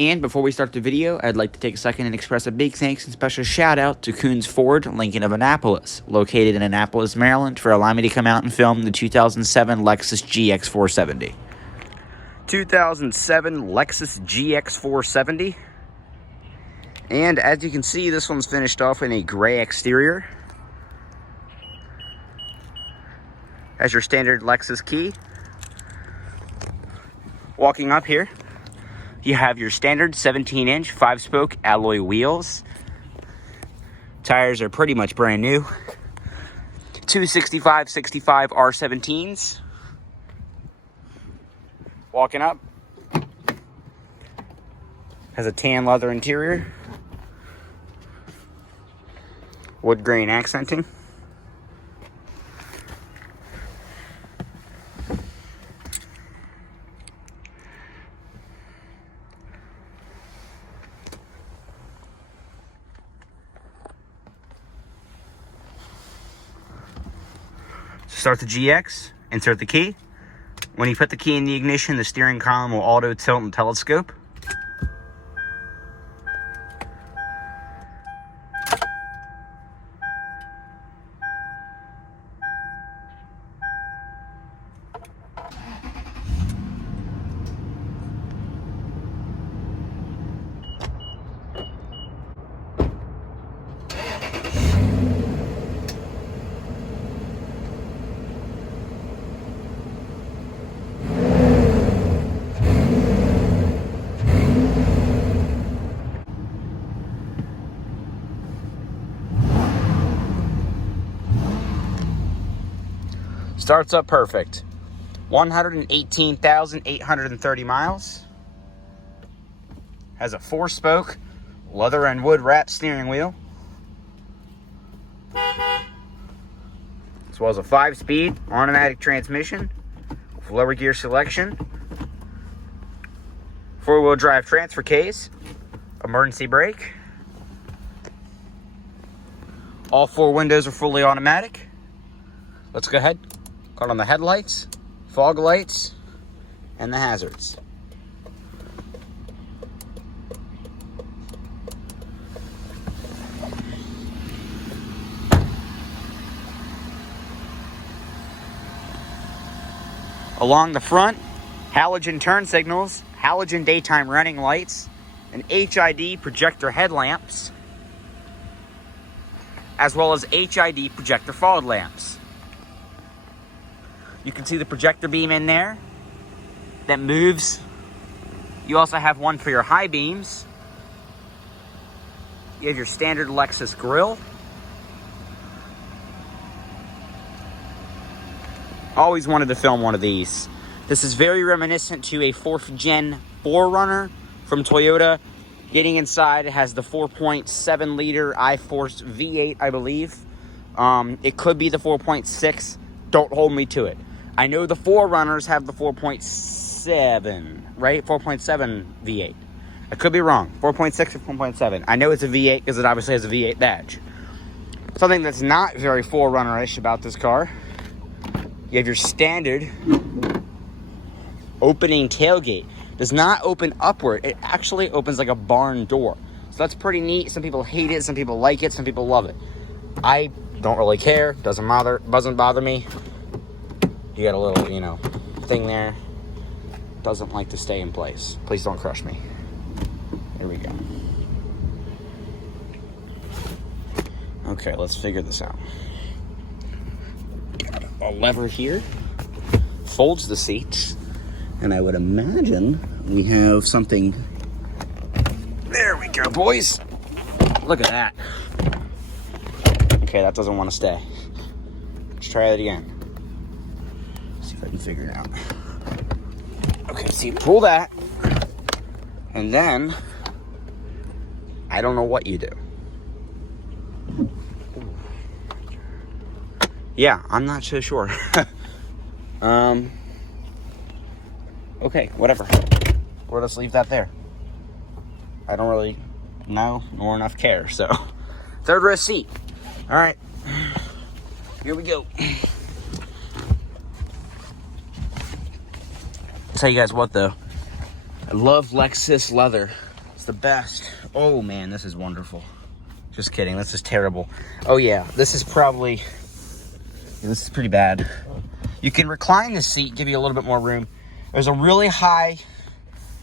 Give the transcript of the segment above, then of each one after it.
And before we start the video, I'd like to take a second and express a big thanks and special shout out to Koons Ford, Lincoln of Annapolis, located in Annapolis, Maryland, for allowing me to come out and film the 2007 Lexus GX-470. 2007 Lexus GX-470. And as you can see, this one's finished off in a gray exterior. Has your standard Lexus key. Walking up here, you have your standard 17-inch 5-spoke alloy wheels. Tires are pretty much brand new. 265/65 R17s. Walking up, has a tan leather interior. Wood grain accenting. Start the GX, insert the key. When you put the key in the ignition, the steering column will auto tilt and telescope. Starts up perfect. 118,830 miles. Has a 4-spoke leather and wood wrapped steering wheel, as well as a 5-speed automatic transmission with lower gear selection, 4-wheel drive transfer case, emergency brake. All 4 windows are fully automatic. Let's go ahead. Got on the headlights, fog lights, and the hazards. Along the front, halogen turn signals, halogen daytime running lights, and HID projector headlamps, as well as HID projector fog lamps. You can see the projector beam in there that moves. You also have one for your high beams. You have your standard Lexus grille. Always wanted to film one of these. This is very reminiscent to a 4th gen 4Runner from Toyota. Getting inside, it has the 4.7 liter iForce V8, I believe. It could be the 4.6. Don't hold me to it. I know the 4Runners have the 4.7, right? 4.7 V8. I could be wrong. 4.6 or 4.7. I know it's a V8 because it obviously has a V8 badge. Something that's not very 4Runner-ish about this car, you have your standard opening tailgate. Does not open upward. It actually opens like a barn door. So that's pretty neat. Some people hate it. Some people like it. Some people love it. I don't really care. Doesn't bother me. You got a little, thing there. Doesn't like to stay in place. Please don't crush me. Here we go. Okay, let's figure this out. Got a lever here. Folds the seats. And I would imagine we have something. There we go, boys. Look at that. Okay, that doesn't want to stay. Let's try it again. See if I can figure it out. Okay, so you pull that, and then I don't know what you do. Yeah, I'm not so sure. Okay, whatever. We'll just leave that there. I don't really know nor enough care, so. 3rd row seat. All right, here we go. I'll tell you guys what though. I love Lexus leather. the best. Oh man, this is wonderful. Just kidding, this is terrible. Oh yeah, this is pretty bad. You can recline the seat, give you a little bit more room. There's a really high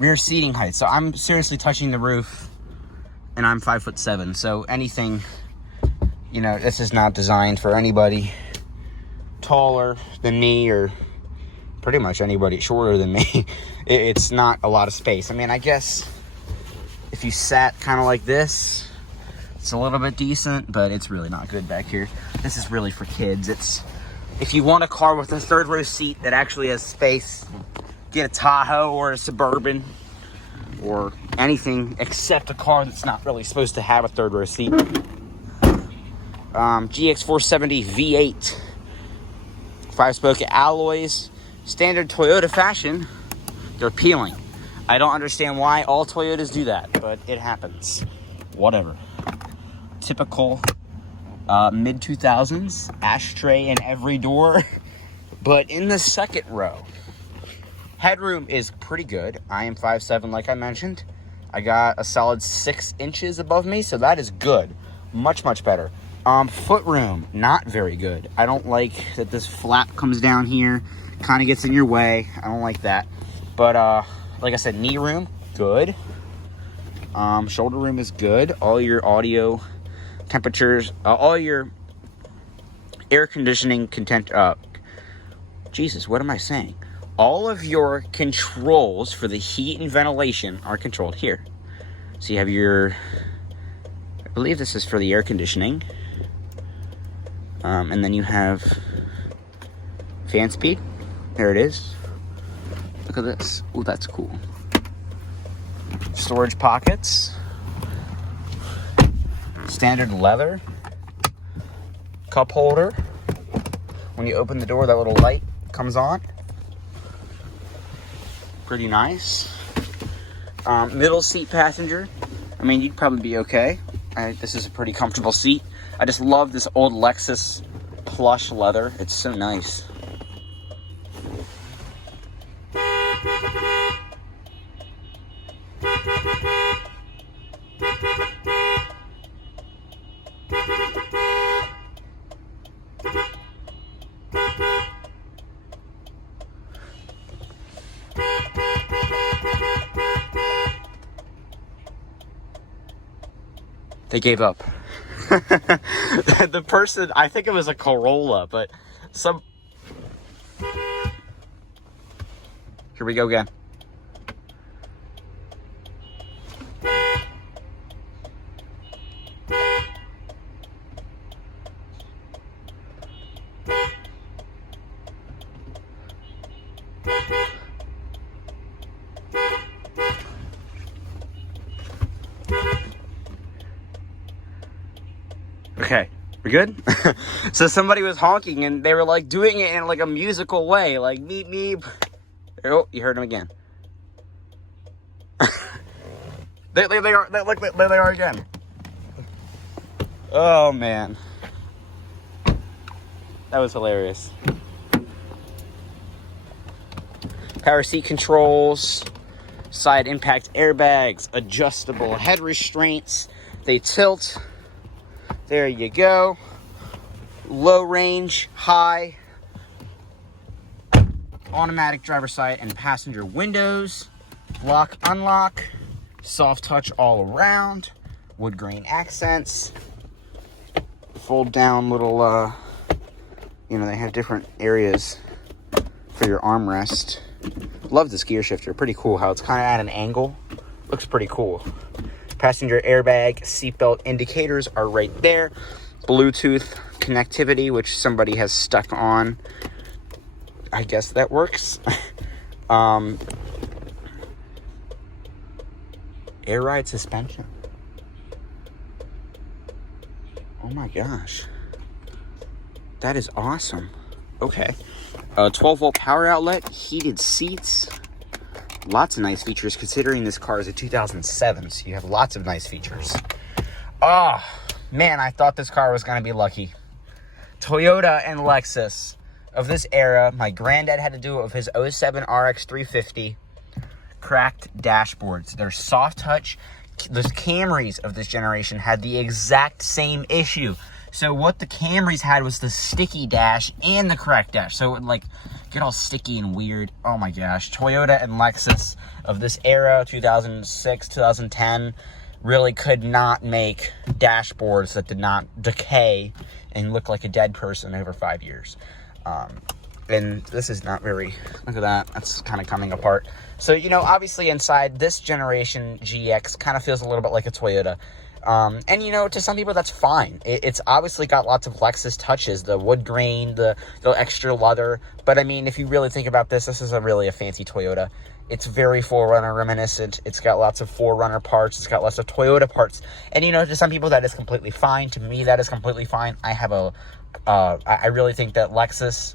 rear seating height, so I'm seriously touching the roof, and I'm 5'7", so anything, you know, this is not designed for anybody taller than me, or pretty much anybody shorter than me. It's not a lot of space. I mean, I guess if you sat kind of like this, it's a little bit decent, but it's really not good back here. This is really for kids. It's, if you want a car with a third row seat that actually has space, get a Tahoe or a Suburban or anything except a car that's not really supposed to have a third row seat. GX-470 V8, 5-spoke alloys, standard Toyota fashion. They're peeling. I don't understand why all Toyotas do that, but it happens. Whatever. Typical mid-2000s, ashtray in every door. But in the second row, headroom is pretty good. I am 5'7", like I mentioned. I got a solid 6 inches above me, so that is good. Much, much better. Footroom, not very good. I don't like that this flap comes down here, kind of gets in your way. I don't like that. But like I said, knee room, good. Shoulder room is good. All your audio temperatures, all your air conditioning Jesus, what am I saying? All of your controls for the heat and ventilation are controlled here. So you have your, I believe this is for the air conditioning. And then you have fan speed. There it is. Look at this. Oh, that's cool. Storage pockets. Standard leather. Cup holder. When you open the door, that little light comes on. Pretty nice. Middle seat passenger. I mean, you'd probably be okay. This is a pretty comfortable seat. I just love this old Lexus plush leather. It's so nice. They gave up. The person, I think it was a Corolla, but some... Here we go again. Okay, we good? So somebody was honking and they were like doing it in like a musical way, like meep meep. Oh, you heard him again. they are again. Oh man, that was hilarious. Power seat controls, side impact airbags, adjustable head restraints. They tilt. There you go. Low range, high. Automatic driver side and passenger windows. Lock, unlock. Soft touch all around. Wood grain accents. Fold down little, you know, they have different areas for your armrest. Love this gear shifter. Pretty cool how it's kind of at an angle. Looks pretty cool. Passenger airbag, seatbelt indicators are right there. Bluetooth connectivity, which somebody has stuck on. I guess that works. Air ride suspension. Oh my gosh. That is awesome. Okay. 12-volt power outlet, heated seats. Lots of nice features considering this car is a 2007, so you have lots of nice features. Oh, man, I thought this car was going to be lucky. Toyota and Lexus of this era, my granddad had to do it with his 07 RX 350. Cracked dashboards. They're soft touch. the Camrys of this generation had the exact same issue. So what the Camrys had was the sticky dash and the cracked dash. So it would like get all sticky and weird. Oh my gosh. Toyota and Lexus of this era, 2006, 2010, really could not make dashboards that did not decay and look like a dead person over 5 years. And this is not very, look at that, that's kind of coming apart. So, you know, obviously inside, this generation GX kind of feels a little bit like a Toyota. And, you know, to some people, that's fine. It's obviously got lots of Lexus touches, the wood grain, the extra leather. But, I mean, if you really think about this, this is really a fancy Toyota. It's very 4Runner reminiscent. It's got lots of 4Runner parts. It's got lots of Toyota parts. And, you know, to some people, that is completely fine. To me, that is completely fine. I have I really think that Lexus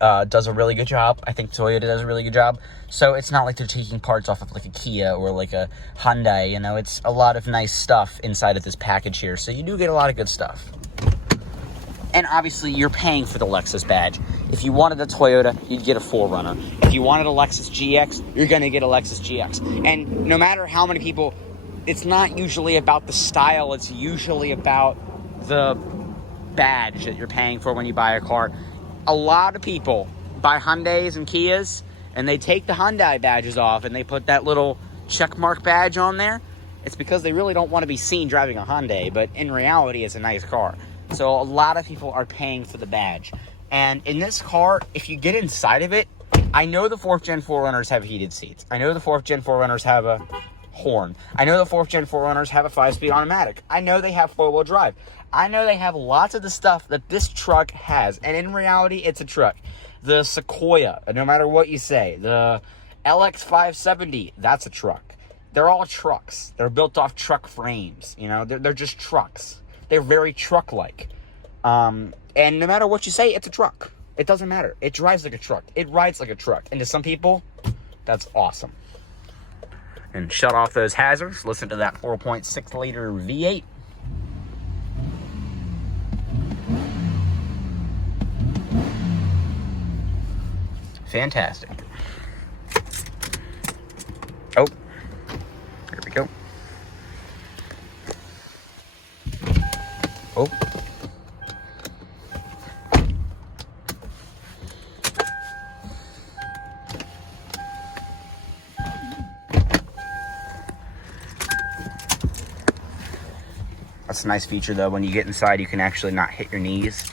does a really good job. I think Toyota does a really good job. So it's not like they're taking parts off of like a Kia or like a Hyundai. You know, it's a lot of nice stuff inside of this package here. So you do get a lot of good stuff. And obviously, you're paying for the Lexus badge. If you wanted a Toyota, you'd get a 4Runner. If you wanted a Lexus GX, you're going to get a Lexus GX. And no matter how many people, it's not usually about the style. It's usually about the badge that you're paying for when you buy a car. A lot of people buy Hyundais and Kias, and they take the Hyundai badges off, and they put that little checkmark badge on there. It's because they really don't want to be seen driving a Hyundai, but in reality, it's a nice car. So a lot of people are paying for the badge. And in this car, if you get inside of it, I know the 4th Gen 4Runners have heated seats. I know the 4th Gen 4Runners have a horn. I know the 4th Gen 4Runners have a 5-speed automatic. I know they have 4-wheel drive. I know they have lots of the stuff that this truck has. And in reality, it's a truck. The Sequoia, no matter what you say. The LX-570, that's a truck. They're all trucks. They're built off truck frames. You know, they're just trucks. They're very truck-like. And no matter what you say, it's a truck. It doesn't matter. It drives like a truck. It rides like a truck. And to some people, that's awesome. And shut off those hazards. Listen to that 4.6-liter V8. Fantastic. Oh, here we go. Oh. That's a nice feature though. When you get inside, you can actually not hit your knees.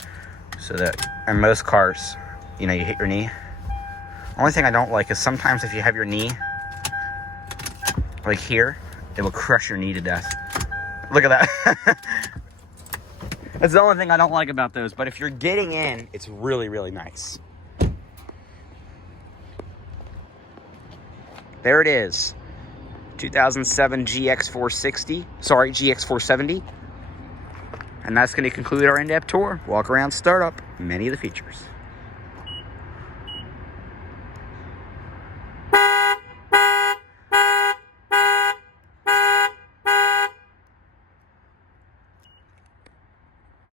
So that in most cars, you know, you hit your knee. Only thing I don't like is sometimes if you have your knee like here, it will crush your knee to death. Look at that. That's the only thing I don't like about those. But if you're getting in, it's really, really nice. There it is. 2007 GX-460. Sorry, GX-470. And that's going to conclude our in-depth tour. Walk around startup. Many of the features.